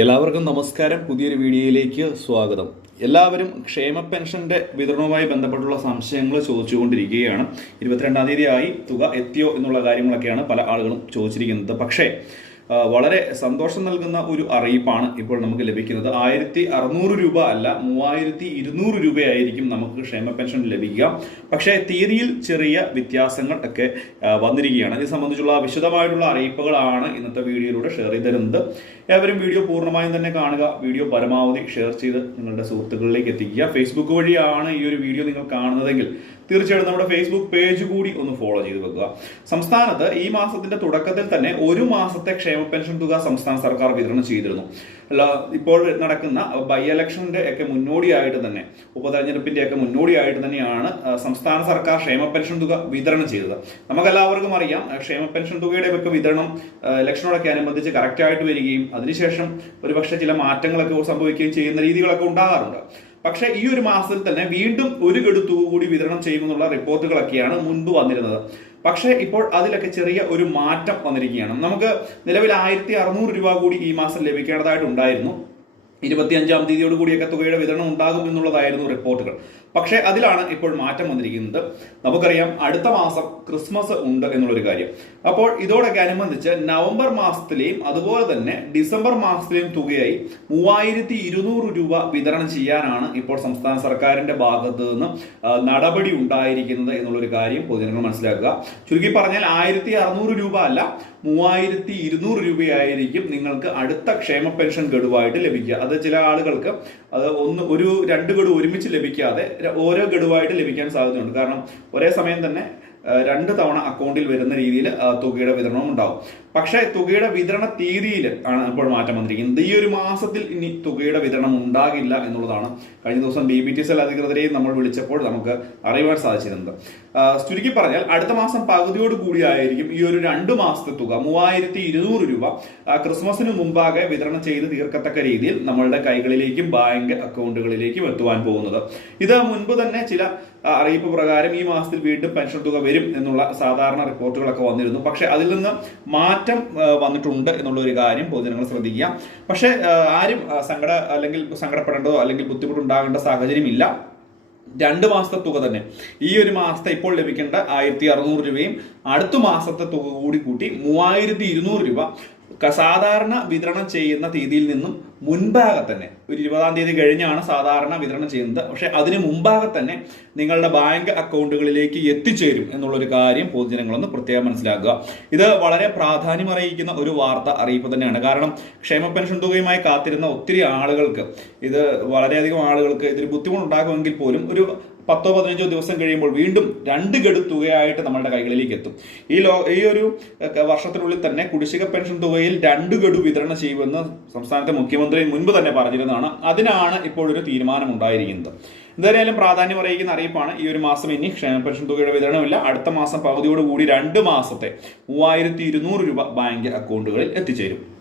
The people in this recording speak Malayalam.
എല്ലാവർക്കും നമസ്കാരം. പുതിയൊരു വീഡിയോയിലേക്ക് സ്വാഗതം. എല്ലാവരും ക്ഷേമ പെൻഷന്റെ വിതരണവുമായി ബന്ധപ്പെട്ടുള്ള സംശയങ്ങൾ ചോദിച്ചുകൊണ്ടിരിക്കുകയാണ്. ഇരുപത്തിരണ്ടാം തീയതി ആയി തുക എത്തിയോ എന്നുള്ള കാര്യങ്ങളൊക്കെയാണ് പല ആളുകളും ചോദിച്ചിരിക്കുന്നത്. പക്ഷേ വളരെ സന്തോഷം നൽകുന്ന ഒരു അറിയിപ്പാണ് ഇപ്പോൾ നമുക്ക് ലഭിക്കുന്നത്. ആയിരത്തി അറുന്നൂറ് രൂപ അല്ല മൂവായിരത്തി ഇരുന്നൂറ് രൂപയായിരിക്കും നമുക്ക് ക്ഷേമ പെൻഷൻ ലഭിക്കുക. പക്ഷേ തീയതിയിൽ ചെറിയ വ്യത്യാസങ്ങൾ ഒക്കെ വന്നിരിക്കുകയാണ്. ഇത് സംബന്ധിച്ചുള്ള വിശദമായിട്ടുള്ള അറിയിപ്പുകളാണ് ഇന്നത്തെ വീഡിയോയിലൂടെ ഷെയർ ചെയ്ത് തരുന്നത് ഏവരും വീഡിയോ പൂർണമായും തന്നെ കാണുക. വീഡിയോ പരമാവധി ഷെയർ ചെയ്ത് നിങ്ങളുടെ സുഹൃത്തുക്കളിലേക്ക് എത്തിക്കുക. ഫേസ്ബുക്ക് വഴിയാണ് ഈ ഒരു വീഡിയോ നിങ്ങൾ കാണുന്നതെങ്കിൽ തീർച്ചയായിട്ടും നമ്മുടെ ഫേസ്ബുക്ക് പേജ് കൂടി ഒന്ന് ഫോളോ ചെയ്ത് വെക്കുക. സംസ്ഥാനത്ത് ഈ മാസത്തിന്റെ തുടക്കത്തിൽ തന്നെ ഒരു മാസത്തെ ക്ഷേമ പെൻഷൻ തുക സംസ്ഥാന സർക്കാർ വിതരണം ചെയ്തിരുന്നു. ഇപ്പോൾ നടക്കുന്ന ബൈ ഇലക്ഷന്റെ ഒക്കെ മുന്നോടിയായിട്ട് തന്നെ ഉപതെരഞ്ഞെടുപ്പിന്റെ ഒക്കെ മുന്നോടിയായിട്ട് തന്നെയാണ് സംസ്ഥാന സർക്കാർ ക്ഷേമ പെൻഷൻ തുക വിതരണം ചെയ്തത്. നമുക്കെല്ലാവർക്കും അറിയാം ക്ഷേമ പെൻഷൻ തുകയുടെ ഒക്കെ വിതരണം ഇലക്ഷനോടൊക്കെ അനുബന്ധിച്ച് കറക്റ്റായിട്ട് വരികയും അതിനുശേഷം ഒരുപക്ഷെ ചില മാറ്റങ്ങളൊക്കെ സംഭവിക്കുകയും ചെയ്യുന്ന രീതികളൊക്കെ ഉണ്ടാകാറുണ്ട്. പക്ഷേ ഈ ഒരു മാസത്തിൽ തന്നെ വീണ്ടും ഒരു ഗഡു തുക കൂടി വിതരണം ചെയ്യുമെന്നുള്ള റിപ്പോർട്ടുകളൊക്കെയാണ് മുൻപ് വന്നിരുന്നത്. പക്ഷേ ഇപ്പോൾ അതിലൊക്കെ ചെറിയ ഒരു മാറ്റം വന്നിരിക്കുകയാണ്. നമുക്ക് നിലവിൽ ആയിരത്തി അറുന്നൂറ് രൂപ കൂടി ഈ മാസം ലഭിക്കേണ്ടതായിട്ടുണ്ടായിരുന്നു ഇരുപത്തിയഞ്ചാം തീയതിയോട് കൂടിയൊക്കെ തുകയുടെ വിതരണം ഉണ്ടാകും എന്നുള്ളതായിരുന്നു റിപ്പോർട്ടുകൾ. പക്ഷേ അതിലാണ് ഇപ്പോൾ മാറ്റം വന്നിരിക്കുന്നത്. നമുക്കറിയാം അടുത്ത മാസം ക്രിസ്മസ് ഉണ്ട് എന്നുള്ളൊരു കാര്യം. അപ്പോൾ ഇതോടൊക്കെ അനുബന്ധിച്ച് നവംബർ മാസത്തിലെയും അതുപോലെ തന്നെ ഡിസംബർ മാസത്തിലെയും തുകയായി മൂവായിരത്തി ഇരുന്നൂറ് രൂപ വിതരണം ചെയ്യാനാണ് ഇപ്പോൾ സംസ്ഥാന സർക്കാരിന്റെ ഭാഗത്ത് നിന്ന് നടപടി ഉണ്ടായിരിക്കുന്നത് എന്നുള്ളൊരു കാര്യം പൊതുജനങ്ങൾ മനസ്സിലാക്കുക. ചുരുക്കി പറഞ്ഞാൽ ആയിരത്തി അറുന്നൂറ് രൂപ അല്ല മൂവായിരത്തി ഇരുന്നൂറ് രൂപയായിരിക്കും നിങ്ങൾക്ക് അടുത്ത ക്ഷേമ പെൻഷൻ ഗഡുവായിട്ട് ലഭിക്കുക. അത് ചില ആളുകൾക്ക് അത് ഒന്ന് ഒരു രണ്ട് ഗഡു ഒരുമിച്ച് ലഭിക്കാതെ ഓരോ ഗഡുവായിട്ട് ലഭിക്കാൻ സാധ്യതയുണ്ട്. കാരണം ഒരേ സമയം തന്നെ രണ്ട് തവണ അക്കൗണ്ടിൽ വരുന്ന രീതിയിൽ തുകയുടെ വിതരണം ഉണ്ടാവും. പക്ഷേ തുകയുടെ വിതരണ തീയതിയിൽ ആണ് ഇപ്പോൾ മാറ്റം വന്നിരിക്കുന്നത്. ഈ ഒരു മാസത്തിൽ ഇനി തുകയുടെ വിതരണം ഉണ്ടാകില്ല എന്നുള്ളതാണ് കഴിഞ്ഞ ദിവസം B B T S L അധികൃതരെയും നമ്മൾ വിളിച്ചപ്പോൾ നമുക്ക് അറിയുവാൻ സാധിച്ചിരുന്നത്. ചുരുക്കി പറഞ്ഞാൽ അടുത്ത മാസം പകുതിയോട് കൂടിയായിരിക്കും ഈ ഒരു രണ്ട് മാസത്തെ തുക. മൂവായിരത്തി ഇരുന്നൂറ് രൂപ ക്രിസ്മസിന് മുമ്പാകെ വിതരണം ചെയ്ത് തീർക്കത്തക്ക രീതിയിൽ നമ്മളുടെ കൈകളിലേക്കും ബാങ്ക് അക്കൗണ്ടുകളിലേക്കും എത്തുവാൻ പോകുന്നത്. ഇത് മുൻപ് തന്നെ ചില അറിയിപ്പ് പ്രകാരം ഈ മാസത്തിൽ വീണ്ടും പെൻഷൻ തുക വരും എന്നുള്ള സാധാരണ റിപ്പോർട്ടുകളൊക്കെ വന്നിരുന്നു. പക്ഷേ അതിൽ നിന്ന് മാറ്റം വന്നിട്ടുണ്ട് എന്നുള്ള ഒരു കാര്യം പൊതുജനങ്ങൾ ശ്രദ്ധിക്കുക. പക്ഷേ ആരും സങ്കട അല്ലെങ്കിൽ സങ്കടപ്പെടേണ്ടതോ അല്ലെങ്കിൽ ബുദ്ധിമുട്ടുണ്ടാകേണ്ട സാഹചര്യമില്ല. രണ്ട് മാസത്തെ തുക തന്നെ. ഈ ഒരു മാസത്തെ ഇപ്പോൾ ലഭിക്കേണ്ട ആയിരത്തി അറുന്നൂറ് രൂപയും അടുത്ത മാസത്തെ തുക കൂടി കൂട്ടി മൂവായിരത്തി ഇരുന്നൂറ് രൂപ സാധാരണ വിതരണം ചെയ്യുന്ന തീയതിയിൽ നിന്നും മുൻപാകെ തന്നെ ഒരു ഇരുപതാം തീയതി കഴിഞ്ഞാണ് സാധാരണ വിതരണം ചെയ്യുന്നത്. പക്ഷെ അതിന് മുമ്പാകെ തന്നെ നിങ്ങളുടെ ബാങ്ക് അക്കൗണ്ടുകളിലേക്ക് എത്തിച്ചേരും എന്നുള്ളൊരു കാര്യം പൊതുജനങ്ങളൊന്ന് പ്രത്യേകം മനസ്സിലാക്കുക. ഇത് വളരെ പ്രാധാന്യം അറിയിക്കുന്ന ഒരു വാർത്ത അറിയിപ്പ് തന്നെയാണ്. കാരണം ക്ഷേമ പെൻഷൻ തുകയുമായി കാത്തിരുന്ന ഒത്തിരി ആളുകൾക്ക് ഇത് വളരെയധികം ആളുകൾക്ക് ഇതിൽ ബുദ്ധിമുട്ടുണ്ടാകുമെങ്കിൽ പോലും ഒരു പത്തോ പതിനഞ്ചോ ദിവസം കഴിയുമ്പോൾ വീണ്ടും രണ്ട് ഗഡു തുകയായിട്ട് നമ്മളുടെ കൈകളിലേക്ക് എത്തും ഈ ലോ ഈ ഒരു വർഷത്തിനുള്ളിൽ തന്നെ കുടിശ്ശിക പെൻഷൻ തുകയിൽ രണ്ട് ഗഡു വിതരണം ചെയ്യുമെന്ന് സംസ്ഥാനത്തെ മുഖ്യമന്ത്രി മുൻപ് തന്നെ പറഞ്ഞിരുന്നതാണ്. അതിനാണ് ഇപ്പോഴൊരു തീരുമാനം ഉണ്ടായിരിക്കുന്നത് എന്തായാലും പ്രാധാന്യം അറിയിക്കുന്ന അറിയിപ്പാണ് ഈ ഒരു മാസം ഇനി ക്ഷേമ പെൻഷൻ തുകയുടെ വിതരണമില്ല. അടുത്ത മാസം പകുതിയോടുകൂടി രണ്ട് മാസത്തെ മൂവായിരത്തി ഇരുന്നൂറ് രൂപ ബാങ്ക് അക്കൗണ്ടുകളിൽ എത്തിച്ചേരും.